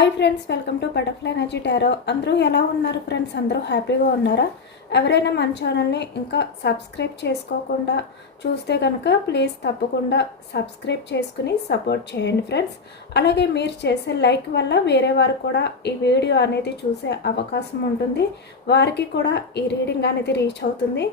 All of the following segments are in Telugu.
Hi friends, welcome to butterfly energy tarot. అందరూ ఎలా ఉన్నారు ఫ్రెండ్స్? అందరూ హ్యాపీగా ఉన్నారా? ఎవరైనా మన ఛానల్ని ఇంకా సబ్స్క్రైబ్ చేసుకోకుండా చూస్తే కనుక ప్లీజ్ తప్పకుండా సబ్స్క్రైబ్ చేసుకుని సపోర్ట్ చేయండి ఫ్రెండ్స్. అలాగే మీరు చేసే లైక్ వల్ల వేరే వారు కూడా ఈ వీడియో అనేది చూసే అవకాశం ఉంటుంది, వారికి కూడా ఈ రీడింగ్ అనేది రీచ్ అవుతుంది.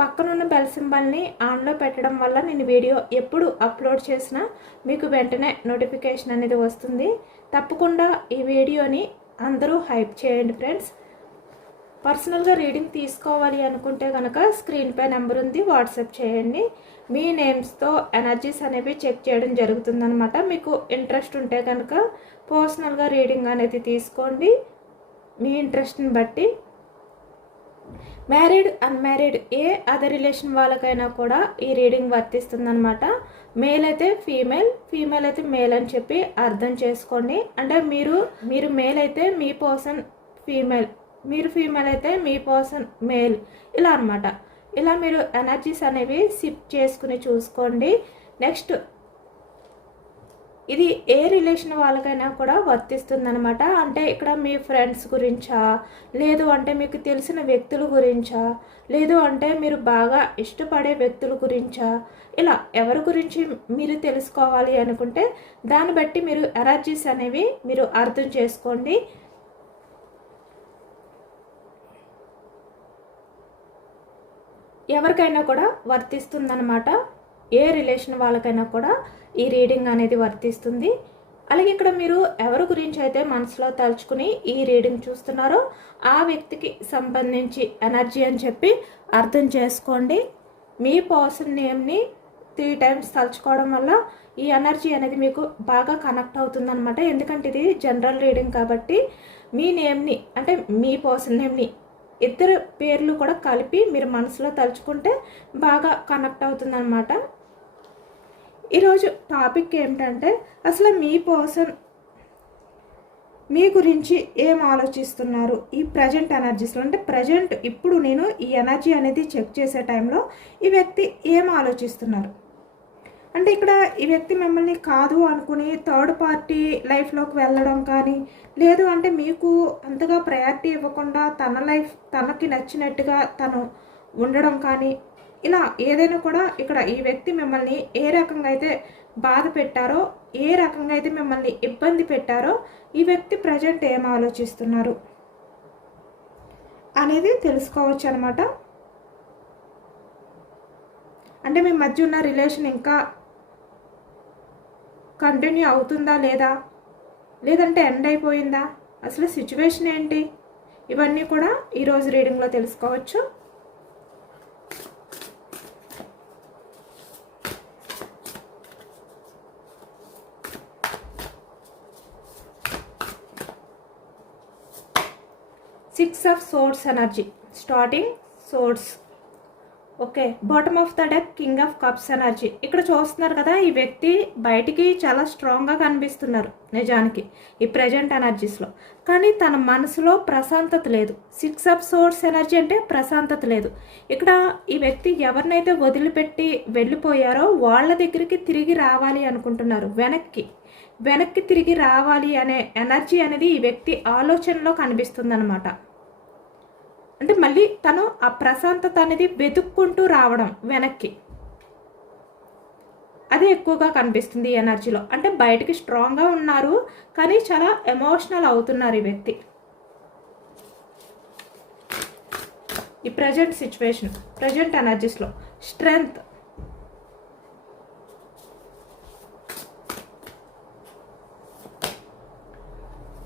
పక్కనున్న బెల్ సింబల్ని ఆన్లో పెట్టడం వల్ల నేను వీడియో ఎప్పుడు అప్లోడ్ చేసినా మీకు వెంటనే నోటిఫికేషన్ అనేది వస్తుంది. తప్పకుండా ఈ వీడియోని అందరూ హైప్ చేయండి ఫ్రెండ్స్. పర్సనల్గా రీడింగ్ తీసుకోవాలి అనుకుంటే కనుక స్క్రీన్పై నెంబర్ ఉంది, వాట్సాప్ చేయండి. మీ నేమ్స్తో ఎనర్జీస్ అనేవి చెక్ చేయడం జరుగుతుందనమాట. మీకు ఇంట్రెస్ట్ ఉంటే కనుక పర్సనల్గా రీడింగ్ అనేది తీసుకోండి మీ ఇంట్రెస్ట్ని బట్టి. మ్యారీడ్, అన్మ్యారీడ్ ఏ అదర్ రిలేషన్ వాళ్ళకైనా కూడా ఈ రీడింగ్ వర్తిస్తుందనమాట. మేల్ అయితే ఫీమేల్, ఫీమేల్ అయితే మేల్ అని చెప్పి అర్థం చేసుకోండి. అంటే మీరు మేల్ అయితే మీ పర్సన్ ఫీమేల్, మీరు ఫీమేల్ అయితే మీ పర్సన్ మేల్, ఇలా అనమాట. ఇలా మీరు ఎనర్జీస్ అనేవి సిప్ చేసుకుని చూసుకోండి. నెక్స్ట్, ఇది ఏ రిలేషన్ వాళ్ళకైనా కూడా వర్తిస్తుందనమాట. అంటే ఇక్కడ మీ ఫ్రెండ్స్ గురించా, లేదు అంటే మీకు తెలిసిన వ్యక్తుల గురించా, లేదు అంటే మీరు బాగా ఇష్టపడే వ్యక్తుల గురించా, ఇలా ఎవరి గురించి మీరు తెలుసుకోవాలి అనుకుంటే దాన్ని బట్టి మీరు ఎనర్జీస్ అనేవి మీరు అర్థం చేసుకోండి. ఎవరికైనా కూడా వర్తిస్తుందన్నమాట. ఏ రిలేషన్ వాళ్ళకైనా కూడా ఈ రీడింగ్ అనేది వర్తిస్తుంది. అలాగే ఇక్కడ మీరు ఎవరి గురించి అయితే మనసులో తలుచుకుని ఈ రీడింగ్ చూస్తున్నారో ఆ వ్యక్తికి సంబంధించి ఎనర్జీ అని చెప్పి అర్థం చేసుకోండి. మీ పర్సన్ నేమ్ని 3 times తలుచుకోవడం వల్ల ఈ ఎనర్జీ అనేది మీకు బాగా కనెక్ట్ అవుతుందన్నమాట. ఎందుకంటే ఇది జనరల్ రీడింగ్ కాబట్టి మీ నేమ్ని, అంటే మీ పర్సన్ నేమ్ని 2 పేర్లు కూడా కలిపి మీరు మనసులో తలుచుకుంటే బాగా కనెక్ట్ అవుతుందన్నమాట. ఈరోజు టాపిక్ ఏమిటంటే అసలు మీ పర్సన్ మీ గురించి ఏం ఆలోచిస్తున్నారు ఈ ప్రజెంట్ ఎనర్జీస్లో. అంటే ప్రజెంట్ ఇప్పుడు నేను ఈ ఎనర్జీ అనేది చెక్ చేసే టైంలో ఈ వ్యక్తి ఏం ఆలోచిస్తున్నారు అంటే ఇక్కడ ఈ వ్యక్తి మిమ్మల్ని కాదు అనుకుని థర్డ్ పార్టీ లైఫ్లోకి వెళ్ళడం కానీ, లేదు అంటే మీకు అంతగా ప్రయారిటీ ఇవ్వకుండా తన లైఫ్ తనకి నచ్చినట్టుగా తను ఉండడం కానీ, ఇలా ఏదైనా కూడా ఇక్కడ ఈ వ్యక్తి మిమ్మల్ని ఏ రకంగా అయితే బాధ పెట్టారో, ఏ రకంగా అయితే మిమ్మల్ని ఇబ్బంది పెట్టారో ఈ వ్యక్తి ప్రజెంట్ ఏం ఆలోచిస్తున్నారు అనేది తెలుసుకోవచ్చు అనమాట. అంటే మీ మధ్య ఉన్న రిలేషన్ ఇంకా కంటిన్యూ అవుతుందా లేదా, లేదంటే ఎండ్ అయిపోయిందా, అసలు సిచ్యువేషన్ ఏంటి, ఇవన్నీ కూడా ఈరోజు రీడింగ్లో తెలుసుకోవచ్చు. Six of Swords energy starting swords. Okay, bottom of the deck king of cups energy. ఇక్కడ చూస్తున్నారు కదా, ఈ వ్యక్తి బయటికి చాలా స్ట్రాంగ్గా కనిపిస్తున్నారు నిజానికి ఈ ప్రజెంట్ ఎనర్జీస్లో, కానీ తన మనసులో ప్రశాంతత లేదు. 6 of Swords ఎనర్జీ అంటే ప్రశాంతత లేదు. ఇక్కడ ఈ వ్యక్తి ఎవరినైతే వదిలిపెట్టి వెళ్ళిపోయారో వాళ్ళ దగ్గరికి తిరిగి రావాలి అనుకుంటున్నారు. వెనక్కి తిరిగి రావాలి అనే ఎనర్జీ అనేది ఈ వ్యక్తి ఆలోచనలో కనిపిస్తుందన్నమాట. అంటే మళ్ళీ తను ఆ ప్రశాంతత అనేది వెతుక్కుంటూ రావడం వెనక్కి, అదే ఎక్కువగా కనిపిస్తుంది ఈ ఎనర్జీలో. అంటే బయటికి స్ట్రాంగ్గా ఉన్నారు కానీ చాలా ఎమోషనల్ అవుతున్నారు ఈ వ్యక్తి. ఈ ప్రజెంట్ సిచ్యువేషన్, ప్రజెంట్ ఎనర్జీస్లో strength,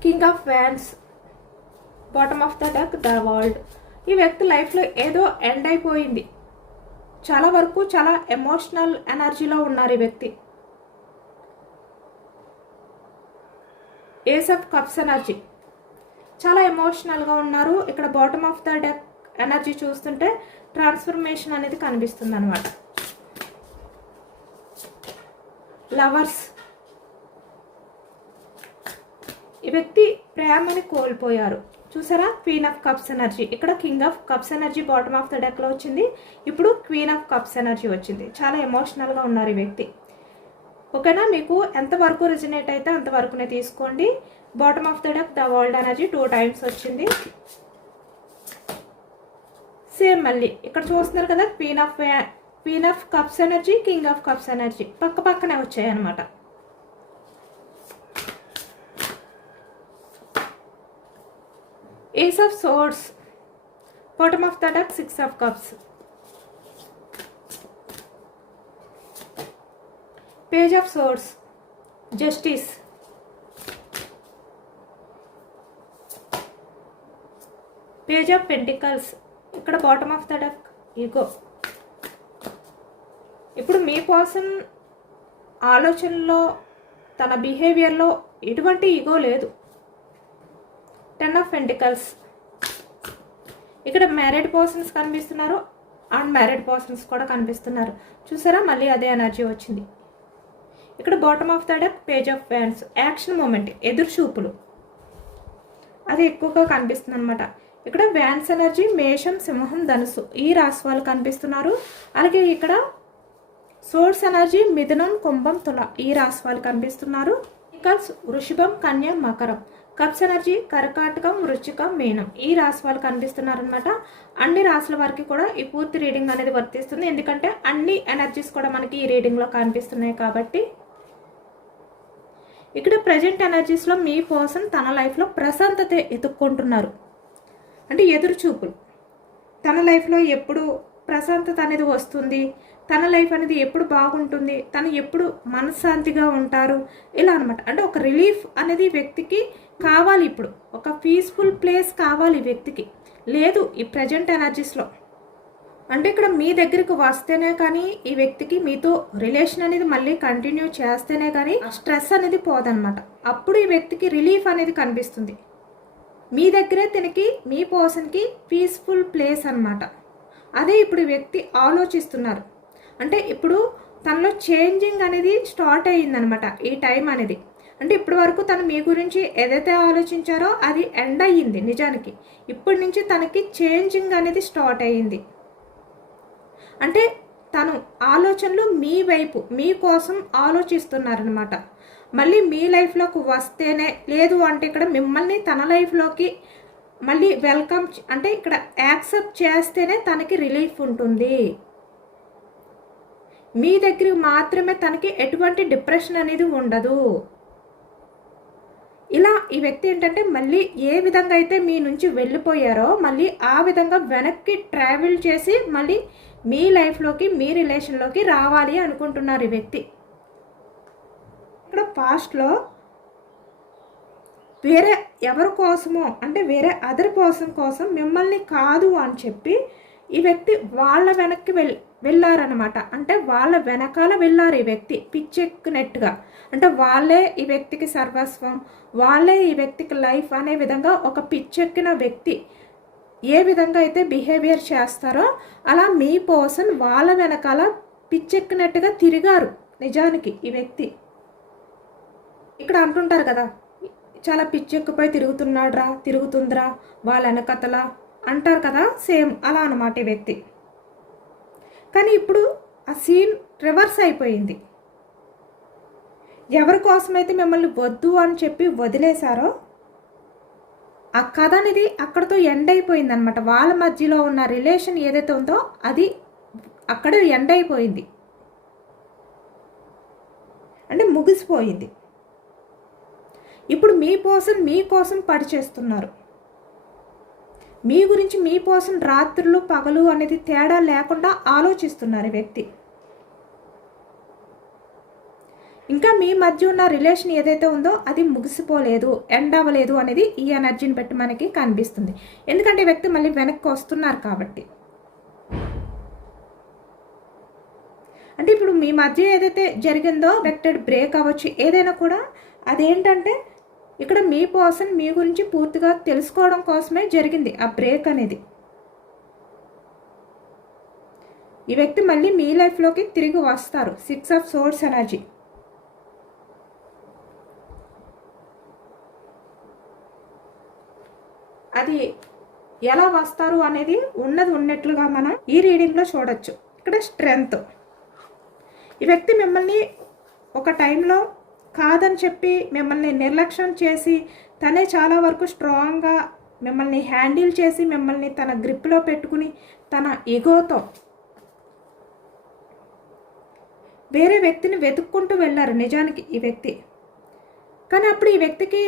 king of wands, bottom of the deck the world. ఈ వ్యక్తి లైఫ్లో ఏదో ఎండ్ అయిపోయింది, చాలా వరకు చాలా ఎమోషనల్ ఎనర్జీలో ఉన్నారు ఈ వ్యక్తి. ఏస్ ఆఫ్ కప్స్ ఎనర్జీ, చాలా ఎమోషనల్గా ఉన్నారు. ఇక్కడ bottom of the deck energy చూస్తుంటే ట్రాన్స్ఫర్మేషన్ అనేది కనిపిస్తుంది అనమాట. లవర్స్, ఈ వ్యక్తి ప్రేమని కోల్పోయారు. చూసారా, క్వీన్ ఆఫ్ కప్స్ ఎనర్జీ. ఇక్కడ king of cups energy bottom of the డెక్లో వచ్చింది, ఇప్పుడు క్వీన్ ఆఫ్ కప్స్ ఎనర్జీ వచ్చింది. చాలా ఎమోషనల్గా ఉన్నారు ఈ వ్యక్తి. ఓకేనా? మీకు ఎంతవరకు రిజనేట్ అయితే అంతవరకునే తీసుకోండి. Bottom of the deck the world energy 2 times వచ్చింది. సేమ్ మళ్ళీ ఇక్కడ చూస్తున్నారు కదా, queen of cups energy, king of cups energy పక్క పక్కనే వచ్చాయి అనమాట. Ace of swords, bottom of the deck 6 of cups, page of swords, justice, page of pentacles, ఇక్కడ bottom of the deck ego. ఇప్పుడు మీ పర్సన్ ఆలోచనలో తన బిహేవియర్లో ఎటువంటి ఈగో లేదు. 10 ఆఫ్ పెంటికల్స్, ఇక్కడ మ్యారీడ్ పర్సన్స్ కనిపిస్తున్నారు, అన్మ్యారీడ్ పర్సన్స్ కూడా కనిపిస్తున్నారు. చూసారా, మళ్ళీ అదే ఎనర్జీ వచ్చింది. ఇక్కడ bottom of the deck page of wands, action moment, ఎదురు చూపులు అది ఎక్కువగా కనిపిస్తుంది అనమాట. ఇక్కడ వ్యాన్స్ ఎనర్జీ మేషం, సింహం, ధనుసు ఈ రాశి వాళ్ళు కనిపిస్తున్నారు. అలాగే ఇక్కడ సోర్స్ ఎనర్జీ మిథునం, కుంభం, తుల ఈ రాశి వాళ్ళు కనిపిస్తున్నారు. కప్స్ వృషభం, కన్య, మకరం. కప్స్ ఎనర్జీ కర్కాటకం, వృశ్చికం, మీనం ఈ రాశి వాళ్ళు కనిపిస్తున్నారు అనమాట. అన్ని రాశుల వారికి కూడా ఈ పూర్తి రీడింగ్ అనేది వర్తిస్తుంది, ఎందుకంటే అన్ని ఎనర్జీస్ కూడా మనకి ఈ రీడింగ్లో కనిపిస్తున్నాయి కాబట్టి. ఇక్కడ ప్రజెంట్ ఎనర్జీస్లో మీ పర్సన్ తన లైఫ్లో ప్రశాంతత ఎత్తుక్కుంటున్నారు, అంటే ఎదురు చూపులు. తన లైఫ్లో ఎప్పుడు ప్రశాంతత అనేది వస్తుంది, తన లైఫ్ అనేది ఎప్పుడు బాగుంటుంది, తను ఎప్పుడు మనశ్శాంతిగా ఉంటారు ఇలా అనమాట. అంటే ఒక రిలీఫ్ అనేది వ్యక్తికి కావాలి, ఇప్పుడు ఒక పీస్ఫుల్ ప్లేస్ కావాలి వ్యక్తికి. లేదు ఈ ప్రజెంట్ ఎనర్జీస్లో. అంటే ఇక్కడ మీ దగ్గరకు వస్తేనే కానీ ఈ వ్యక్తికి మీతో రిలేషన్ అనేది మళ్ళీ కంటిన్యూ చేస్తేనే కానీ స్ట్రెస్ అనేది పోదనమాట. అప్పుడు ఈ వ్యక్తికి రిలీఫ్ అనేది కనిపిస్తుంది. మీ దగ్గరే తనకి మీ పర్సన్కి పీస్ఫుల్ ప్లేస్ అనమాట. అదే ఇప్పుడు వ్యక్తి ఆలోచిస్తున్నారు, అంటే ఇప్పుడు తనలో చేంజింగ్ అనేది స్టార్ట్ అయ్యిందనమాట ఈ టైం అనేది. అంటే ఇప్పటి వరకు తను మీ గురించి ఏదైతే ఆలోచించారో అది ఎండ్ అయ్యింది నిజానికి. ఇప్పటి నుంచి తనకి చేంజింగ్ అనేది స్టార్ట్ అయ్యింది. అంటే తను ఆలోచనలు మీ వైపు మీకోసం ఆలోచిస్తున్నారనమాట. మళ్ళీ మీ లైఫ్లోకి వస్తేనే, లేదు అంటే ఇక్కడ మిమ్మల్ని తన లైఫ్లోకి మళ్ళీ వెల్కమ్, అంటే ఇక్కడ యాక్సెప్ట్ చేస్తేనే తనకి రిలీఫ్ ఉంటుంది. మీ దగ్గర మాత్రమే తనకి ఎటువంటి డిప్రెషన్ అనేది ఉండదు. ఇలా ఈ వ్యక్తి ఏంటంటే మళ్ళీ ఏ విధంగా అయితే మీ నుంచి వెళ్ళిపోయారో మళ్ళీ ఆ విధంగా వెనక్కి ట్రావెల్ చేసి మళ్ళీ మీ లైఫ్లోకి మీ రిలేషన్లోకి రావాలి అనుకుంటున్నారు ఈ వ్యక్తి. ఇక్కడ పాస్ట్లో వేరే ఎవరి కోసమో, అంటే వేరే అదర్ పర్సన్ కోసం మిమ్మల్ని కాదు అని చెప్పి ఈ వ్యక్తి వాళ్ళ వెనక్కి వెళ్ళారనమాట. అంటే వాళ్ళ వెనకాల వెళ్ళారు ఈ వ్యక్తి పిచ్చెక్కినట్టుగా. అంటే వాళ్ళే ఈ వ్యక్తికి సర్వస్వం, వాళ్ళే ఈ వ్యక్తికి లైఫ్ అనే విధంగా ఒక పిచ్చెక్కిన వ్యక్తి ఏ విధంగా అయితే బిహేవియర్ చేస్తారో అలా మీ పర్సన్ వాళ్ళ వెనకాల పిచ్చెక్కినట్టుగా తిరిగారు నిజానికి ఈ వ్యక్తి. ఇక్కడ అంటుంటారు కదా, చాలా పిచ్చెక్కిపోయి తిరుగుతుందిరా వాళ్ళ వెనకతలా అంటారు కదా, సేమ్ అలా అన్నమాట ఈ వ్యక్తి. కానీ ఇప్పుడు ఆ సీన్ రివర్స్ అయిపోయింది. ఎవరి కోసమైతే మిమ్మల్ని వద్దు అని చెప్పి వదిలేశారో ఆ కథ అనేది అక్కడతో ఎండ్ అయిపోయింది అనమాట. వాళ్ళ మధ్యలో ఉన్న రిలేషన్ ఏదైతే ఉందో అది అక్కడ ఎండ్ అయిపోయింది, అంటే ముగిసిపోయింది. ఇప్పుడు మీ పర్సన్ మీకోసం పడిచేస్తున్నారు. మీ గురించి మీ పర్సన్ రాత్రులు పగలు అనేది తేడా లేకుండా ఆలోచిస్తున్నారు ఈ వ్యక్తి. ఇంకా మీ మధ్య ఉన్న రిలేషన్ ఏదైతే ఉందో అది ముగిసిపోలేదు, ఎండ్ అవ్వలేదు అనేది ఈ ఎనర్జీని బట్టి మనకి కనిపిస్తుంది. ఎందుకంటే ఈ వ్యక్తి మళ్ళీ వెనక్కి వస్తున్నారు కాబట్టి. అంటే ఇప్పుడు మీ మధ్య ఏదైతే జరిగిందో ఎఫెక్టెడ్ బ్రేక్ అవ్వచ్చు ఏదైనా కూడా, అదేంటంటే ఇక్కడ మీ పర్సన్ మీ గురించి పూర్తిగా తెలుసుకోవడం కోసమే జరిగింది ఆ బ్రేక్ అనేది. ఈ వ్యక్తి మళ్ళీ మీ లైఫ్లోకి తిరిగి వస్తారు. 6 ఆఫ్ సోర్డ్స్ ఎనర్జీ. అది ఎలా వస్తారు అనేది ఉన్నది ఉన్నట్లుగా మనం ఈ రీడింగ్లో చూడొచ్చు. ఇక్కడ స్ట్రెంగ్త్. ఈ వ్యక్తి మిమ్మల్ని ఒక టైంలో కాదని చెప్పి మిమ్మల్ని నిర్లక్ష్యం చేసి తనే చాలా వరకు స్ట్రాంగ్గా మిమ్మల్ని హ్యాండిల్ చేసి మిమ్మల్ని తన గ్రిప్లో పెట్టుకుని తన ఈగోతో వేరే వ్యక్తిని వెతుక్కుంటూ వెళ్ళారు నిజానికి ఈ వ్యక్తి. కానీ అప్పుడు ఈ వ్యక్తికి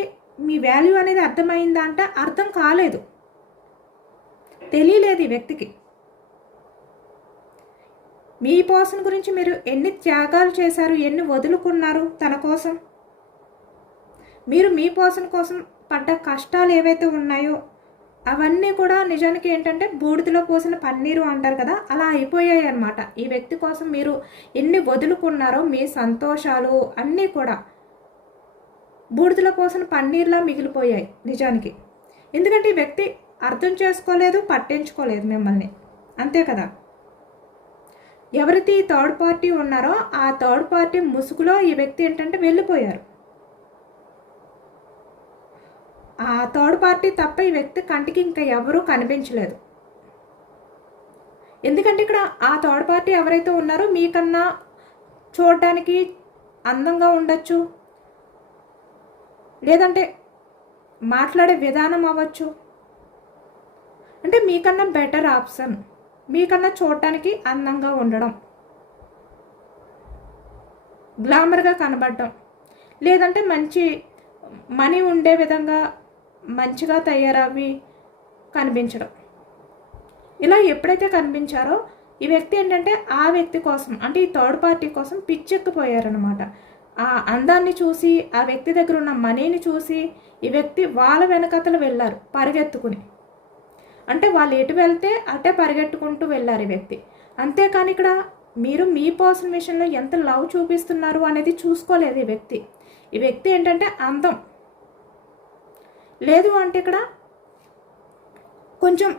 మీ వాల్యూ అనేది అర్థమైందా అంటే అర్థం కాలేదు, తెలియలేదు ఈ వ్యక్తికి. మీ పర్సన్ గురించి మీరు ఎన్ని త్యాగాలు చేశారు, ఎన్ని వదులుకున్నారు తన కోసం. మీరు మీ పర్సన్ కోసం పడ్డ కష్టాలు ఏవైతే ఉన్నాయో అవన్నీ కూడా నిజానికి ఏంటంటే బూడిదలో పోసిన పన్నీరు అంటారు కదా, అలా అయిపోయాయి అన్నమాట. ఈ వ్యక్తి కోసం మీరు ఎన్ని వదులుకున్నారో మీ సంతోషాలు అన్నీ కూడా బూడిదలో పోసిన పన్నీర్లా మిగిలిపోయాయి నిజానికి. ఎందుకంటే ఈ వ్యక్తి అర్థం చేసుకోలేదు, పట్టించుకోలేదు మిమ్మల్ని, అంతే కదా. ఎవరైతే ఈ థర్డ్ పార్టీ ఉన్నారో ఆ థర్డ్ పార్టీ ముసుగులో ఈ వ్యక్తి ఏంటంటే వెళ్ళిపోయారు. ఆ థర్డ్ పార్టీ తప్ప ఈ వ్యక్తి కంటికి ఇంకా ఎవరూ కనిపించలేదు. ఎందుకంటే ఇక్కడ ఆ థర్డ్ పార్టీ ఎవరైతే ఉన్నారో మీకన్నా చూడడానికి అందంగా ఉండొచ్చు, లేదంటే మాట్లాడే విధానం అవ్వచ్చు, అంటే మీకన్నా బెటర్ ఆప్షన్, మీకన్నా చూడటానికి అందంగా ఉండడం, గ్లామర్గా కనబడడం, లేదంటే మంచి మనీ ఉండే విధంగా మంచిగా తయారవి కనిపించడం. ఇలా ఎప్పుడైతే కనిపించారో ఈ వ్యక్తి ఏంటంటే ఆ వ్యక్తి కోసం అంటే ఈ థర్డ్ పార్టీ కోసం పిచ్చెక్కిపోయారనమాట. ఆ అందాన్ని చూసి, ఆ వ్యక్తి దగ్గర ఉన్న మనీని చూసి ఈ వ్యక్తి వాళ్ళ వెనకతలు వెళ్ళారు పరిగెత్తుకుని. అంటే వాళ్ళు ఎటు వెళ్తే అటే పరిగెట్టుకుంటూ వెళ్ళారు ఈ వ్యక్తి. అంతేకాని ఇక్కడ మీరు మీ పర్సన్ విషయంలో ఎంత లవ్ చూపిస్తున్నారు అనేది చూసుకోలేదు ఈ వ్యక్తి. ఈ వ్యక్తి ఏంటంటే అందం, లేదు అంటే ఇక్కడ కొంచెం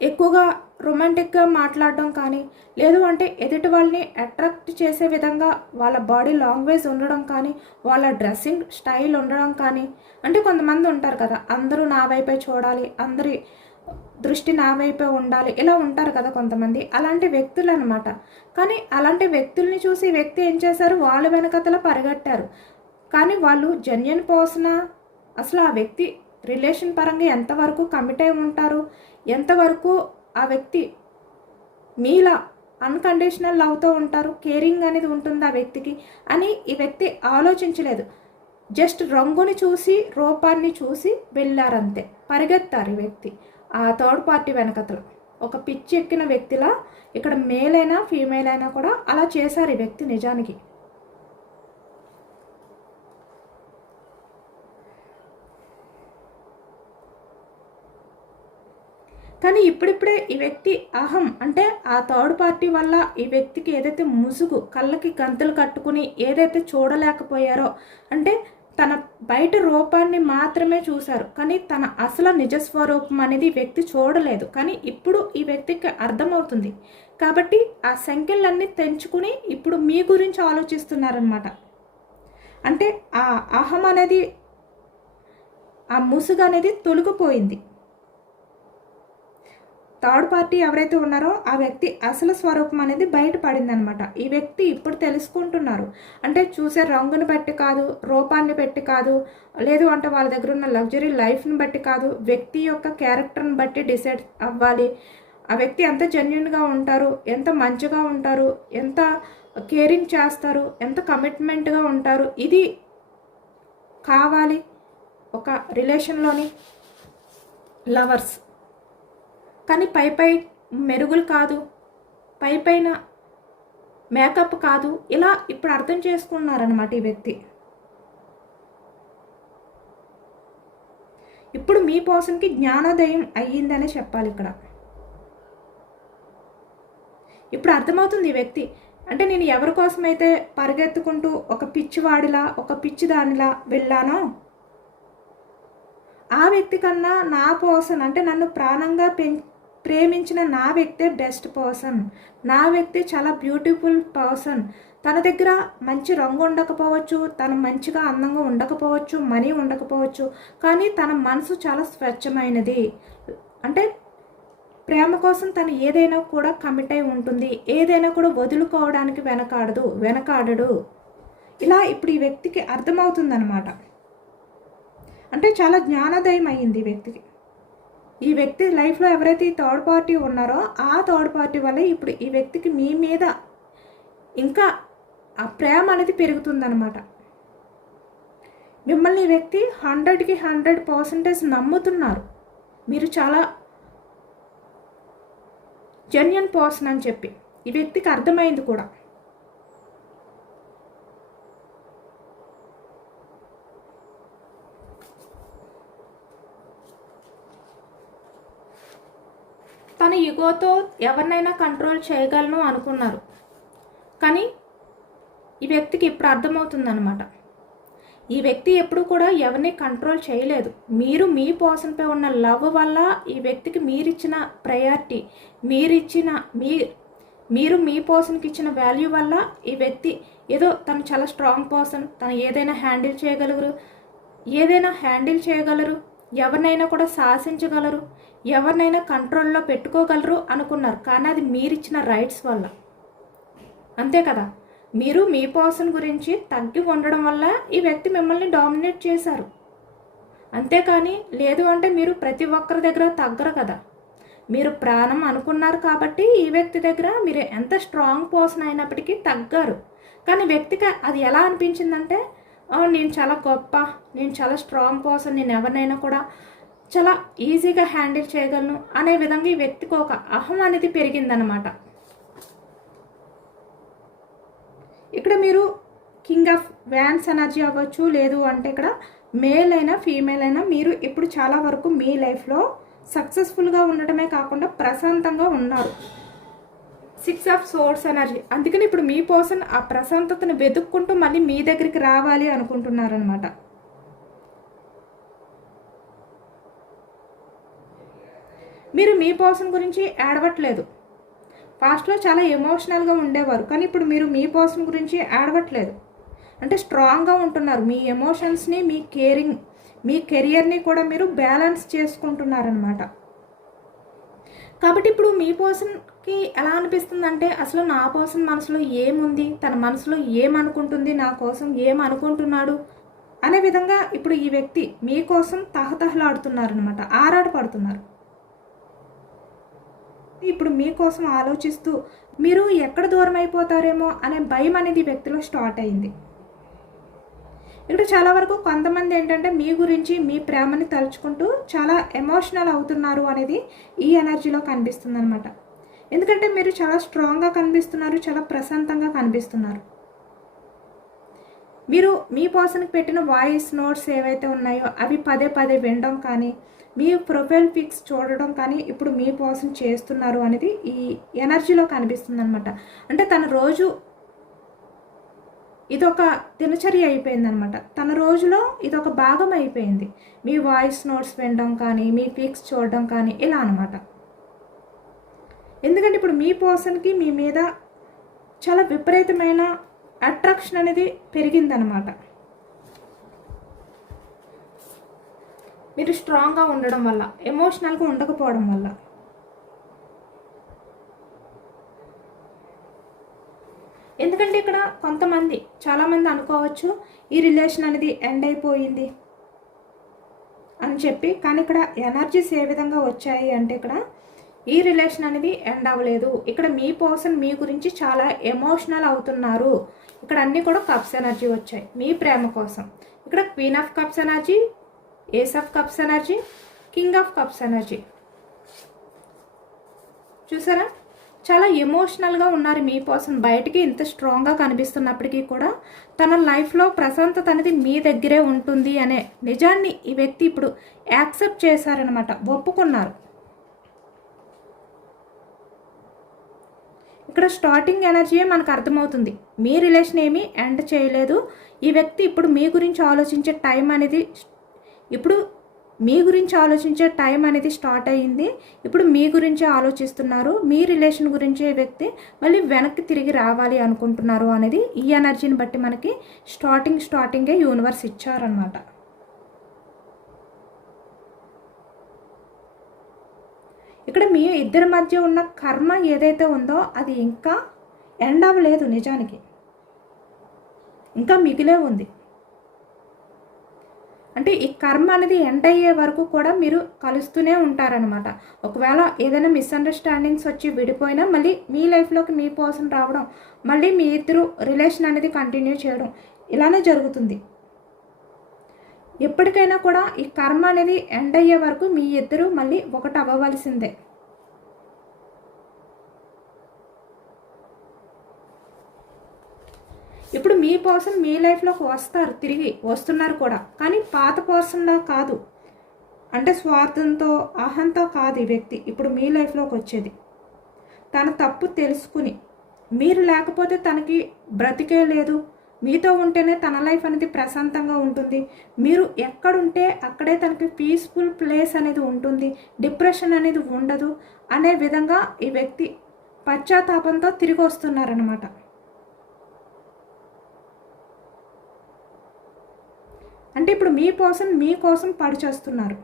ఎక్కువగా రొమాంటిక్గా మాట్లాడడం కానీ, లేదు అంటే ఎదుటి వాళ్ళని అట్రాక్ట్ చేసే విధంగా వాళ్ళ బాడీ లాంగ్వేజ్ ఉండడం కానీ, వాళ్ళ డ్రెస్సింగ్ స్టైల్ ఉండడం కానీ. అంటే కొంతమంది ఉంటారు కదా, అందరూ నా వైపే చూడాలి, అందరి దృష్టి నా వైపే ఉండాలి, ఇలా ఉంటారు కదా కొంతమంది, అలాంటి వ్యక్తులు అనమాట. కానీ అలాంటి వ్యక్తుల్ని చూసి ఈ వ్యక్తి ఏం చేశారు, వాళ్ళ వెనకతల పరిగెట్టారు. కానీ వాళ్ళు జెన్యున్ పర్సనా, అసలు ఆ వ్యక్తి రిలేషన్ పరంగా ఎంతవరకు కమిట్ అయి ఉంటారు, ఎంతవరకు ఆ వ్యక్తి మీలా అన్కండిషనల్ లవ్తో ఉంటారు, కేరింగ్ అనేది ఉంటుంది ఆ వ్యక్తికి అని ఈ వ్యక్తి ఆలోచించలేదు. జస్ట్ రంగుని చూసి రూపాన్ని చూసి వెళ్ళారంతే, పరిగెత్తారు ఈ వ్యక్తి ఆ థర్డ్ పార్టీ వెనకతలు. ఒక పిచ్చి ఎక్కిన వ్యక్తిలా ఇక్కడ మేల్ అయినా ఫీమేల్ అయినా కూడా అలా చేశారు ఈ వ్యక్తి నిజానికి. కానీ ఇప్పుడిప్పుడే ఈ వ్యక్తి అహం అంటే ఆ థర్డ్ పార్టీ వల్ల ఈ వ్యక్తికి ఏదైతే ముసుగు, కళ్ళకి గంతులు కట్టుకుని ఏదైతే చూడలేకపోయారో, అంటే తన బయట రూపాన్ని మాత్రమే చూశారు, కానీ తన అసలు నిజస్వరూపం అనేది ఈ వ్యక్తి చూడలేదు. కానీ ఇప్పుడు ఈ వ్యక్తికి అర్థమవుతుంది కాబట్టి ఆ సంఖ్యలన్నీ తెంచుకుని ఇప్పుడు మీ గురించి ఆలోచిస్తున్నారనమాట. అంటే ఆ అహం అనేది, ఆ ముసుగు అనేది తొలగిపోయింది. థర్డ్ పార్టీ ఎవరైతే ఉన్నారో ఆ వ్యక్తి అసలు స్వరూపం అనేది బయటపడింది అనమాట. ఈ వ్యక్తి ఇప్పుడు తెలుసుకుంటున్నారు. అంటే చూసే రంగుని బట్టి కాదు, రూపాన్ని బట్టి కాదు, లేదు అంటే వాళ్ళ దగ్గర ఉన్న లగ్జరీ లైఫ్ని బట్టి కాదు, వ్యక్తి యొక్క క్యారెక్టర్ని బట్టి డిసైడ్ అవ్వాలి. ఆ వ్యక్తి ఎంత జెన్యున్గా ఉంటారు, ఎంత మంచిగా ఉంటారు, ఎంత కేరింగ్ చేస్తారు, ఎంత కమిట్మెంట్గా ఉంటారు, ఇది కావాలి ఒక రిలేషన్లోని లవర్స్. కానీ పై మెరుగులు కాదు, పైన మేకప్ కాదు, ఇలా ఇప్పుడు అర్థం చేసుకున్నారనమాట ఈ వ్యక్తి. ఇప్పుడు మీ పర్సన్కి జ్ఞానోదయం అయ్యిందనే చెప్పాలి ఇక్కడ. ఇప్పుడు అర్థమవుతుంది ఈ వ్యక్తి అంటే నేను ఎవరి కోసమైతే పరిగెత్తుకుంటూ ఒక పిచ్చివాడిలా, ఒక పిచ్చిదానిలా వెళ్ళానో ఆ వ్యక్తి కన్నా నా పర్సన్ అంటే నన్ను ప్రాణంగా ప్రేమించిన నా వ్యక్తే బెస్ట్ పర్సన్, నా వ్యక్తి చాలా బ్యూటిఫుల్ పర్సన్. తన దగ్గర మంచి రంగు ఉండకపోవచ్చు, తను మంచిగా అందంగా ఉండకపోవచ్చు, మనీ ఉండకపోవచ్చు, కానీ తన మనసు చాలా స్వచ్ఛమైనది. అంటే ప్రేమ కోసం తను ఏదైనా కూడా కమిట్ అయి ఉంటుంది, ఏదైనా కూడా వదులుకోవడానికి వెనకాడడు. ఇలా ఇప్పుడు ఈ వ్యక్తికి అర్థమవుతుందన్నమాట. అంటే చాలా జ్ఞానోదయం అయ్యింది ఈ వ్యక్తికి. ఈ వ్యక్తి లైఫ్లో ఎవరైతే ఈ థర్డ్ పార్టీ ఉన్నారో ఆ థర్డ్ పార్టీ వల్ల ఇప్పుడు ఈ వ్యక్తికి మీ మీద ఇంకా ఆ ప్రేమ అనేది పెరుగుతుందన్నమాట. మిమ్మల్ని ఈ వ్యక్తి 100కి 100% నమ్ముతున్నారు. మీరు చాలా జెన్యూన్ పర్సన్ అని చెప్పి ఈ వ్యక్తికి అర్థమైంది కూడా. తన ఈగోతో ఎవరినైనా కంట్రోల్ చేయగలను అనుకున్నారు, కానీ ఈ వ్యక్తికి ఇప్పుడు అర్థమవుతుందన్నమాట. ఈ వ్యక్తి ఎప్పుడు కూడా ఎవరిని కంట్రోల్ చేయలేదు. మీరు మీ పర్సన్పై ఉన్న లవ్ వల్ల ఈ వ్యక్తికి మీరిచ్చిన ప్రయారిటీ, మీరు మీ పర్సన్కి ఇచ్చిన వాల్యూ వల్ల ఈ వ్యక్తి ఏదో తను చాలా స్ట్రాంగ్ పర్సన్, తను ఏదైనా హ్యాండిల్ చేయగలరు, ఎవరినైనా కూడా శాసించగలరు, ఎవరినైనా కంట్రోల్లో పెట్టుకోగలరు అనుకున్నారు. కానీ అది మీరిచ్చిన రైట్స్ వల్ల, అంతే కదా. మీరు మీ పర్సన్ గురించి తగ్గి ఉండడం వల్ల ఈ వ్యక్తి మిమ్మల్ని డామినేట్ చేశారు. అంతేకాని లేదు అంటే మీరు ప్రతి ఒక్కరి దగ్గర తగ్గరు కదా. మీరు ప్రాణం అనుకున్నారు కాబట్టి ఈ వ్యక్తి దగ్గర మీరు ఎంత స్ట్రాంగ్ పర్సన్ అయినప్పటికీ తగ్గారు. కానీ వ్యక్తికి అది ఎలా అనిపించిందంటే, నేను చాలా గొప్ప, నేను చాలా స్ట్రాంగ్ పర్సన్, నేను ఎవరినైనా కూడా చాలా ఈజీగా హ్యాండిల్ చేయగలను అనే విధంగా ఈ వ్యక్తికి ఒక అహం అనేది పెరిగిందనమాట. ఇక్కడ మీరు కింగ్ ఆఫ్ వ్యాన్స్ ఎనర్జీ అవ్వచ్చు, లేదు అంటే ఇక్కడ మేల్ అయినా ఫీమేల్ అయినా మీరు ఇప్పుడు చాలా వరకు మీ లైఫ్లో సక్సెస్ఫుల్గా ఉండటమే కాకుండా ప్రశాంతంగా ఉన్నారు. 6 ఆఫ్ సోర్స్ ఎనర్జీ. అందుకని ఇప్పుడు మీ పర్సన్ ఆ ప్రశాంతతను వెతుక్కుంటూ మళ్ళీ మీ దగ్గరికి రావాలి అనుకుంటున్నారనమాట. మీరు మీ పర్సన్ గురించి ఏడవట్లేదు. పాస్ట్లో చాలా ఎమోషనల్గా ఉండేవారు, కానీ ఇప్పుడు మీరు మీ పర్సన్ గురించి ఏడవట్లేదు. అంటే స్ట్రాంగ్గా ఉంటున్నారు. మీ ఎమోషన్స్ని, మీ కెరియర్ని కూడా మీరు బ్యాలెన్స్ చేసుకుంటున్నారనమాట. కాబట్టి ఇప్పుడు మీ పర్సన్కి ఎలా అనిపిస్తుందంటే, అసలు నా పర్సన్ మనసులో ఏముంది, తన మనసులో ఏమనుకుంటుంది, నా కోసం ఏమనుకుంటున్నాడు అనే విధంగా ఇప్పుడు ఈ వ్యక్తి మీకోసం తహతహలాడుతున్నారనమాట, ఆరాటపడుతున్నారు. ఇప్పుడు మీకోసం ఆలోచిస్తూ మీరు ఎక్కడ దూరం అయిపోతారేమో అనే భయం అనేది వ్యక్తిలో స్టార్ట్ అయింది. ఇక్కడ చాలా వరకు కొంతమంది ఏంటంటే మీ గురించి, మీ ప్రేమని తలుచుకుంటూ చాలా ఎమోషనల్ అవుతున్నారు అనేది ఈ ఎనర్జీలో కనిపిస్తుంది అనమాట. ఎందుకంటే మీరు చాలా స్ట్రాంగ్గా కనిపిస్తున్నారు, చాలా ప్రశాంతంగా కనిపిస్తున్నారు. మీరు మీ పర్సన్కి పెట్టిన వాయిస్ నోట్స్ ఏవైతే ఉన్నాయో అవి పదే పదే వినడం కానీ, మీ ప్రొఫైల్ పిక్స్ చూడడం కానీ ఇప్పుడు మీ పర్సన్ చేస్తున్నారు అనేది ఈ ఎనర్జీలో కనిపిస్తుంది అనమాట. అంటే తన రోజు ఇదొక దినచర్య అయిపోయిందనమాట. తన రోజులో ఇదొక భాగం అయిపోయింది. మీ వాయిస్ నోట్స్ వినడం కానీ, మీ పిక్స్ చూడడం కానీ ఇలా అనమాట. ఎందుకంటే ఇప్పుడు మీ పర్సన్కి మీ మీద చాలా విపరీతమైన అట్రాక్షన్ అనేది పెరిగిందనమాట. మీరు స్ట్రాంగ్గా ఉండడం వల్ల, ఎమోషనల్గా ఉండకపోవడం వల్ల. ఎందుకంటే ఇక్కడ చాలామంది అనుకోవచ్చు ఈ రిలేషన్ అనేది ఎండ్ అయిపోయింది అని చెప్పి, కానీ ఇక్కడ ఎనర్జీస్ ఏ విధంగా వచ్చాయి అంటే ఇక్కడ ఈ రిలేషన్ అనేది ఎండ్ అవ్వలేదు. ఇక్కడ మీ పర్సన్ మీ గురించి చాలా ఎమోషనల్ అవుతున్నారు. ఇక్కడ అన్నీ కూడా కప్స్ ఎనర్జీ వచ్చాయి మీ ప్రేమ కోసం. ఇక్కడ queen of cups energy, ace of cups energy, king of cups energy. చూసారా, చాలా ఎమోషనల్గా ఉన్నారు మీ పర్సన్. బయటికి ఇంత స్ట్రాంగ్గా కనిపిస్తున్నప్పటికీ కూడా తన లైఫ్లో ప్రశాంతత అనేది మీ దగ్గరే ఉంటుంది అనే నిజాన్ని ఈ వ్యక్తి ఇప్పుడు యాక్సెప్ట్ చేశారనమాట, ఒప్పుకున్నారు. ఇక్కడ స్టార్టింగ్ ఎనర్జీయే మనకు అర్థమవుతుంది. మీ రిలేషన్ ఏమీ ఎండ్ చేయలేదు. ఈ వ్యక్తి ఇప్పుడు మీ గురించి ఆలోచించే టైం అనేది స్టార్ట్ అయ్యింది. ఇప్పుడు మీ గురించి ఆలోచిస్తున్నారు. మీ రిలేషన్ గురించి ఈ వ్యక్తి మళ్ళీ వెనక్కి తిరిగి రావాలి అనుకుంటున్నారు అనేది ఈ ఎనర్జీని బట్టి మనకి స్టార్టింగే యూనివర్స్ ఇచ్చారనమాట. ఇక్కడ మీ ఇద్దరి మధ్య ఉన్న కర్మ ఏదైతే ఉందో అది ఇంకా ఎండ్ అవ్వలేదు. నిజానికి ఇంకా మిగిలే ఉంది. అంటే ఈ కర్మ అనేది ఎండ్ అయ్యే వరకు కూడా మీరు కలుస్తూనే ఉంటారనమాట. ఒకవేళ ఏదైనా మిస్అండర్స్టాండింగ్స్ వచ్చి విడిపోయినా మళ్ళీ మీ లైఫ్లోకి మీ పర్సన్ రావడం, మళ్ళీ మీ ఇద్దరు రిలేషన్ అనేది కంటిన్యూ చేయడం ఇలానే జరుగుతుంది. ఎప్పటికైనా కూడా ఈ కర్మ అనేది ఎండ్ అయ్యే వరకు మీ ఇద్దరు మళ్ళీ ఒకటి అవ్వవలసిందే. ఇప్పుడు మీ పర్సన్ మీ లైఫ్లోకి వస్తారు, తిరిగి వస్తున్నారు కూడా, కానీ పాత పర్సన్లా కాదు. అంటే స్వార్థంతో అహంతో కాదు ఈ వ్యక్తి ఇప్పుడు మీ లైఫ్లోకి వచ్చేది. తన తప్పు తెలుసుకుని, మీరు లేకపోతే తనకి బ్రతికే లేదు, మీతో ఉంటేనే తన లైఫ్ అనేది ప్రశాంతంగా ఉంటుంది, మీరు ఎక్కడుంటే అక్కడే తనకి పీస్ఫుల్ ప్లేస్ అనేది ఉంటుంది, డిప్రెషన్ అనేది ఉండదు అనే విధంగా ఈ వ్యక్తి పశ్చాత్తాపంతో తిరిగి వస్తున్నారనమాట. అంటే ఇప్పుడు మీ పర్సన్ మీకోసం పడిచేస్తున్నారు.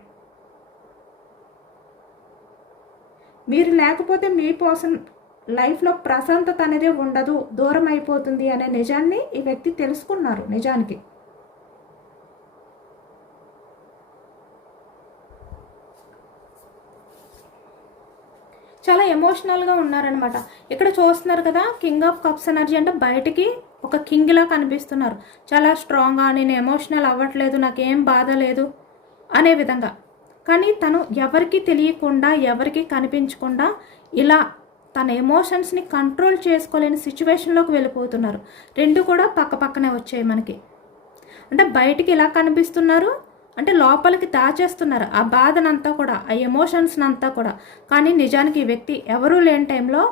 మీరు లేకపోతే మీ పర్సన్ లైఫ్లో ప్రశాంతత అనేది ఉండదు, దూరం అయిపోతుంది అనే నిజాన్ని ఈ వ్యక్తి తెలుసుకున్నారు. నిజానికి చాలా ఎమోషనల్గా ఉన్నారనమాట. ఇక్కడ చూస్తున్నారు కదా, కింగ్ ఆఫ్ కప్స్ ఎనర్జీ అంటే బయటికి ఒక కింగ్లా కనిపిస్తున్నారు. చాలా స్ట్రాంగ్గా, నేను ఎమోషనల్ అవ్వట్లేదు, నాకేం బాధ లేదు అనే విధంగా. కానీ తను ఎవరికి తెలియకుండా, ఎవరికి కనిపించకుండా ఇలా తన ఎమోషన్స్ని కంట్రోల్ చేసుకోలేని సిచ్యువేషన్లోకి వెళ్ళిపోతున్నారు. రెండు కూడా పక్క పక్కనే వచ్చాయి మనకి. అంటే బయటికి ఇలా కనిపిస్తున్నారు, అంటే లోపలికి దాచేస్తున్నారు ఆ బాధనంతా కూడా, ఆ ఎమోషన్స్నంతా కూడా. కానీ నిజానికి ఈ వ్యక్తి ఎవరూ లేని టైంలో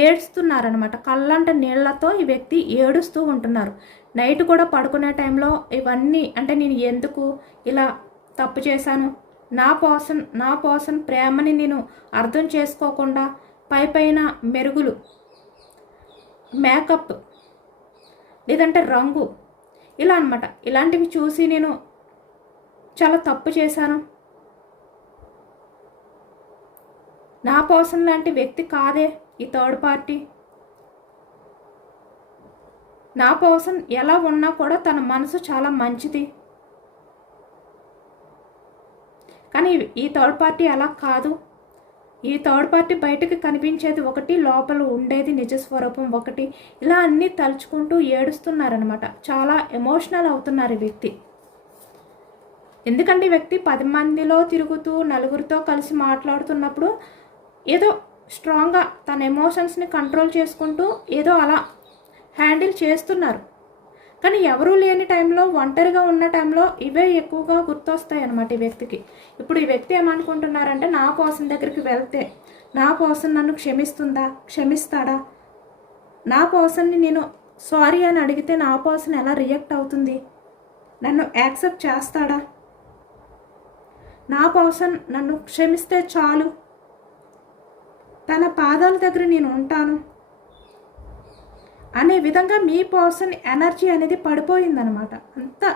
ఏడుస్తున్నారనమాట. కళ్ళంట నీళ్లతో ఈ వ్యక్తి ఏడుస్తూ ఉంటున్నారు. నైట్ కూడా పడుకునే టైంలో ఇవన్నీ, అంటే నేను ఎందుకు ఇలా తప్పు చేశాను, నా పర్సన్ ప్రేమని నేను అర్థం చేసుకోకుండా పైన మెరుగులు, మేకప్, లేదంటే రంగు, ఇలా అనమాట. ఇలాంటివి చూసి నేను చాలా తప్పు చేశాను, నా పర్సన్ లాంటి వ్యక్తి కాదే ఈ థర్డ్ పార్టీ, నా పర్సన్ ఎలా ఉన్నా కూడా తన మనసు చాలా మంచిది, కానీ ఈ థర్డ్ పార్టీ అలా కాదు, ఈ థర్డ్ పార్టీ బయటకు కనిపించేది ఒకటి, లోపల ఉండేది నిజస్వరూపం ఒకటి. ఇలా అన్నీ తలుచుకుంటూ ఏడుస్తున్నారనమాట. చాలా ఎమోషనల్ అవుతున్నారు ఈ వ్యక్తి. ఎందుకంటే ఈ వ్యక్తి 10 మందిలో తిరుగుతూ నలుగురితో కలిసి మాట్లాడుతున్నప్పుడు ఏదో స్ట్రాంగ్గా తన ఎమోషన్స్ని కంట్రోల్ చేసుకుంటూ ఏదో అలా హ్యాండిల్ చేస్తున్నారు. కానీ ఎవరూ లేని టైంలో, ఒంటరిగా ఉన్న టైంలో ఇవే ఎక్కువగా గుర్తొస్తాయి అన్నమాట ఈ వ్యక్తికి. ఇప్పుడు ఈ వ్యక్తి ఏమనుకుంటున్నారంటే, నా పర్సన్ దగ్గరికి వెళ్తే నా పర్సన్ నన్ను క్షమిస్తాడా, నా పర్సన్ని నేను సారీ అని అడిగితే నా పర్సన్ ఎలా రియాక్ట్ అవుతుంది, నన్ను యాక్సెప్ట్ చేస్తాడా, నా పర్సన్ నన్ను క్షమిస్తే చాలు, తన పాదాల దగ్గర నేను ఉంటాను అనే విధంగా మీ పర్సన్ ఎనర్జీ అనేది పడిపోయిందనమాట. అంత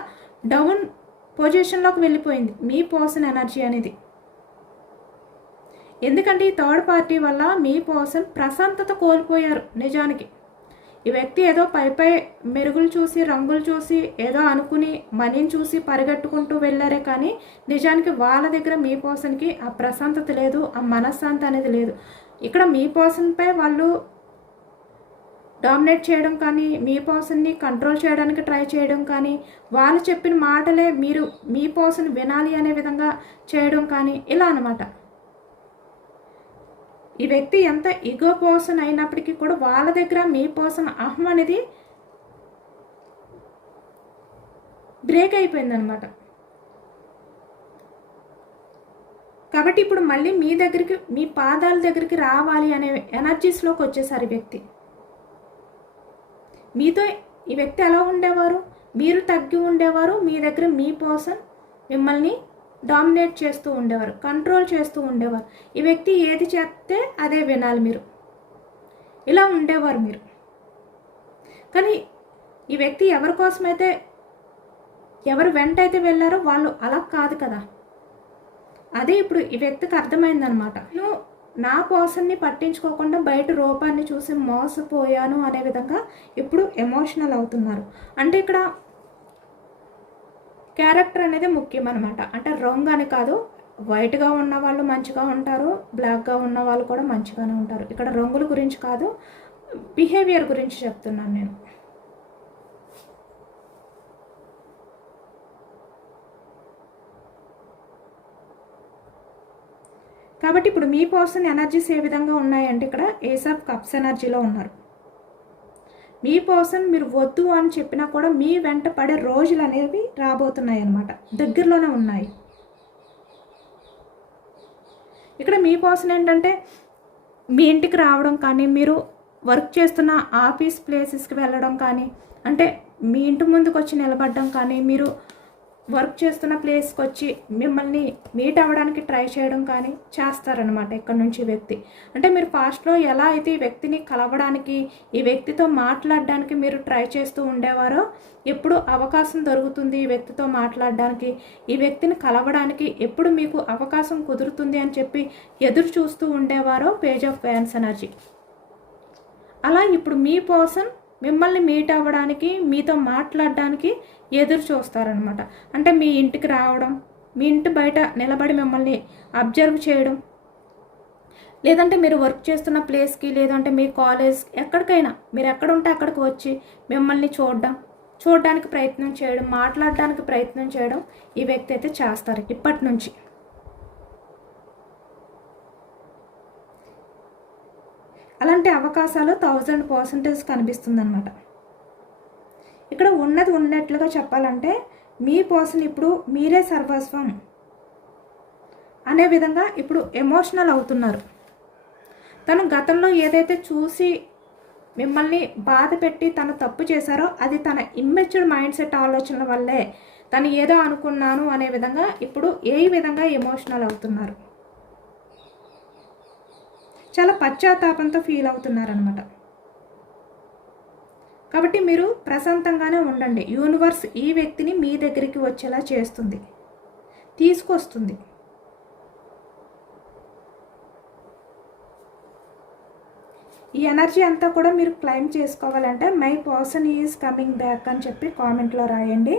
డౌన్ పొజిషన్లోకి వెళ్ళిపోయింది మీ పర్సన్ ఎనర్జీ అనేది. ఎందుకంటే ఈ థర్డ్ పార్టీ వల్ల మీ పర్సన్ ప్రశాంతత కోల్పోయారు. నిజానికి ఈ వ్యక్తి ఏదో పై మెరుగులు చూసి, రంగులు చూసి, ఏదో అనుకుని మనీని చూసి పరిగెట్టుకుంటూ వెళ్ళారే, కానీ నిజానికి వాళ్ళ దగ్గర మీ పర్సన్కి ఆ ప్రశాంతత లేదు, ఆ మనశ్శాంతి అనేది లేదు. ఇక్కడ మీ పర్సన్పై వాళ్ళు డామినేట్ చేయడం కానీ, మీ పర్సన్ని కంట్రోల్ చేయడానికి ట్రై చేయడం కానీ, వాళ్ళు చెప్పిన మాటలే మీరు మీ పర్సన్ వినాలి అనే విధంగా చేయడం కానీ, ఇలా అనమాట. ఈ వ్యక్తి ఎంత ఈగో పర్సన్ అయినప్పటికీ కూడా వాళ్ళ దగ్గర మీ పర్సన్ అహం అనేది బ్రేక్ అయిపోయిందనమాట. కాబట్టి ఇప్పుడు మళ్ళీ మీ దగ్గరికి, మీ పాదాల దగ్గరికి రావాలి అనే ఎనర్జీస్లోకి వచ్చేసారు ఈ వ్యక్తి. మీతో ఈ వ్యక్తి ఎలా ఉండేవారు, మీరు తగ్గి ఉండేవారు, మీ దగ్గర మీ పర్సన్ మిమ్మల్ని డామినేట్ చేస్తూ ఉండేవారు, కంట్రోల్ చేస్తూ ఉండేవారు. ఈ వ్యక్తి ఏది చెప్తే అదే వినాలి మీరు, ఇలా ఉండేవారు మీరు. కానీ ఈ వ్యక్తి ఎవరి కోసమైతే, ఎవరు వెంట అయితే వెళ్ళారో వాళ్ళు అలా కాదు కదా. అదే ఇప్పుడు ఈ వ్యక్తికి అర్థమైందనమాట. నేను నా పర్సన్ని పట్టించుకోకుండా బయట రూపాన్ని చూసి మోసపోయాను అనే విధంగా ఇప్పుడు ఎమోషనల్ అవుతున్నారు. అంటే ఇక్కడ క్యారెక్టర్ అనేది ముఖ్యం అనమాట. అంటే రంగు అని కాదు, వైట్గా ఉన్న వాళ్ళు మంచిగా ఉంటారు, బ్లాక్గా ఉన్న వాళ్ళు కూడా మంచిగానే ఉంటారు. ఇక్కడ రంగుల గురించి కాదు, బిహేవియర్ గురించి చెప్తున్నాను నేను. కాబట్టి ఇప్పుడు మీ పర్సన్ ఎనర్జీస్ ఏ విధంగా ఉన్నాయంటే ఇక్కడ ఏస్ ఆఫ్ కప్స్ ఎనర్జీలో ఉన్నారు. మీ పర్సన్ మీరు వద్దు అని చెప్పినా కూడా మీ వెంట పడే రోజులు అనేవి రాబోతున్నాయి అన్నమాట, దగ్గరలోనే ఉన్నాయి. ఇక్కడ మీ పర్సన్ ఏంటంటే మీ ఇంటికి రావడం కానీ, మీరు వర్క్ చేస్తున్న ఆఫీస్ ప్లేసెస్కి వెళ్ళడం కానీ, అంటే మీ ఇంటి ముందుకు వచ్చి నిలబడడం కానీ, మీరు వర్క్ చేస్తున్న ప్లేస్కి వచ్చి మిమ్మల్ని మీట్ అవ్వడానికి ట్రై చేయడం కానీ చేస్తారనమాట ఇక్కడ నుంచి వ్యక్తి. అంటే మీరు ఫాస్ట్లో ఎలా అయితే ఈ వ్యక్తిని కలవడానికి, ఈ వ్యక్తితో మాట్లాడడానికి మీరు ట్రై చేస్తూ ఉండేవారో, ఎప్పుడు అవకాశం దొరుకుతుంది ఈ వ్యక్తితో మాట్లాడడానికి, ఈ వ్యక్తిని కలవడానికి ఎప్పుడు మీకు అవకాశం కుదురుతుంది అని చెప్పి ఎదురు చూస్తూ ఉండేవారో పేజ్ ఆఫ్ వ్యాన్స్ ఎనర్జీ. అలా ఇప్పుడు మీ పర్సన్ మిమ్మల్ని మీట్ అవ్వడానికి, మీతో మాట్లాడడానికి ఎదురు చూస్తారనమాట. అంటే మీ ఇంటికి రావడం, మీ ఇంటి బయట నిలబడి మిమ్మల్ని అబ్జర్వ్ చేయడం, లేదంటే మీరు వర్క్ చేస్తున్న ప్లేస్కి, లేదంటే మీ కాలేజ్ ఎక్కడికైనా మీరు ఎక్కడ ఉంటే అక్కడికి వచ్చి మిమ్మల్ని చూడడానికి ప్రయత్నం చేయడం, మాట్లాడడానికి ప్రయత్నం చేయడం ఈ వ్యక్తి అయితే చేస్తారు ఇప్పటి నుంచి. అలాంటి అవకాశాలు 1000% కనిపిస్తుంది అన్నమాట. ఇక్కడ ఉన్నది ఉన్నట్లుగా చెప్పాలంటే మీ పర్సన్ ఇప్పుడు మీరే సర్వస్వం అనే విధంగా ఇప్పుడు ఎమోషనల్ అవుతున్నారు. తను గతంలో ఏదైతే చూసి మిమ్మల్ని బాధ పెట్టి తను తప్పు చేశారో అది తన ఇమ్మెచ్యూర్డ్ మైండ్ సెట్ ఆలోచనల వల్లే, తను ఏదో అనుకున్నాను అనే విధంగా ఇప్పుడు ఏ విధంగా ఎమోషనల్ అవుతున్నారు, చాలా పశ్చాత్తాపంతో ఫీల్ అవుతున్నారనమాట. కాబట్టి మీరు ప్రశాంతంగానే ఉండండి. యూనివర్స్ ఈ వ్యక్తిని మీ దగ్గరికి వచ్చేలా చేస్తుంది, తీసుకొస్తుంది. ఈ ఎనర్జీ అంతా కూడా మీరు క్లైమ్ చేసుకోవాలంటే my person is coming back అని చెప్పి కామెంట్లో రాయండి.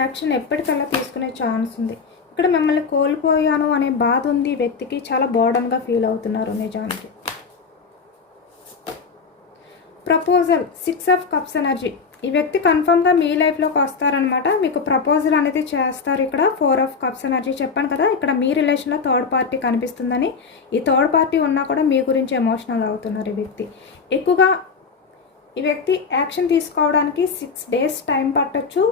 యాక్షన్ ఎప్పటికల్లా తీసుకునే ఛాన్స్ ఉంది. ఇక్కడ మిమ్మల్ని కోల్పోయాను అనే బాధ ఉంది వ్యక్తికి, చాలా బోర్డన్గా ఫీల్ అవుతున్నారు నిజానికి. Proposal 6 of cups energy. ఈ వ్యక్తి కన్ఫర్మ్గా మీ లైఫ్లోకి వస్తారనమాట, మీకు ప్రపోజల్ అనేది చేస్తారు. ఇక్కడ 4 ఆఫ్ కప్స్ ఎనర్జీ చెప్పాను కదా, ఇక్కడ మీ రిలేషన్లో థర్డ్ పార్టీ కనిపిస్తుందని. ఈ థర్డ్ పార్టీ ఉన్నా కూడా మీ గురించి ఎమోషనల్ అవుతున్నారు ఈ వ్యక్తి. ఎక్కువగా ఈ వ్యక్తి యాక్షన్ తీసుకోవడానికి 6 days టైం పట్టొచ్చు,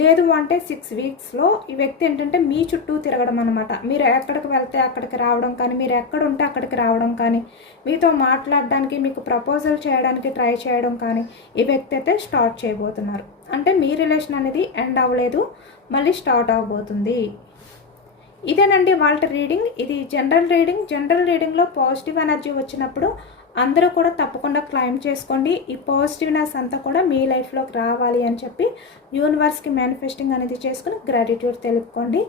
లేదు అంటే 6 weeksలో ఈ వ్యక్తి ఏంటంటే మీ చుట్టూ తిరగడం అనమాట. మీరు ఎక్కడికి వెళ్తే అక్కడికి రావడం కానీ, మీరు ఎక్కడ ఉంటే అక్కడికి రావడం కానీ, మీతో మాట్లాడడానికి, మీకు ప్రపోజల్ చేయడానికి ట్రై చేయడం కానీ ఈ వ్యక్తి అయితే స్టార్ట్ చేయబోతున్నారు. అంటే మీ రిలేషన్ అనేది ఎండ్ అవ్వలేదు, మళ్ళీ స్టార్ట్ అవ్వబోతుంది. ఇదేనండి వాళ్ళ రీడింగ్. ఇది జనరల్ రీడింగ్. జనరల్ రీడింగ్లో పాజిటివ్ ఎనర్జీ వచ్చినప్పుడు అందరూ కూడా తప్పకుండా క్లైమ్ చేసుకోండి. ఈ పాజిటివ్నెస్ అంతా కూడా మీ లైఫ్లోకి రావాలి అని చెప్పి యూనివర్స్కి మేనిఫెస్టింగ్ అనేది చేసుకుని గ్రాటిట్యూడ్ తెలుపుకోండి.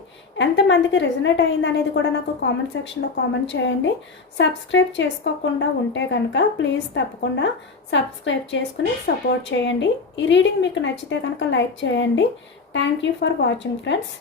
ఎంతమందికి రెజొనేట్ అయింది అనేది కూడా నాకు కామెంట్ సెక్షన్లో కామెంట్ చేయండి. సబ్స్క్రైబ్ చేసుకోకుండా ఉంటే కనుక ప్లీజ్ తప్పకుండా సబ్స్క్రైబ్ చేసుకుని సపోర్ట్ చేయండి. ఈ రీడింగ్ మీకు నచ్చితే కనుక లైక్ చేయండి. Thank you for watching friends.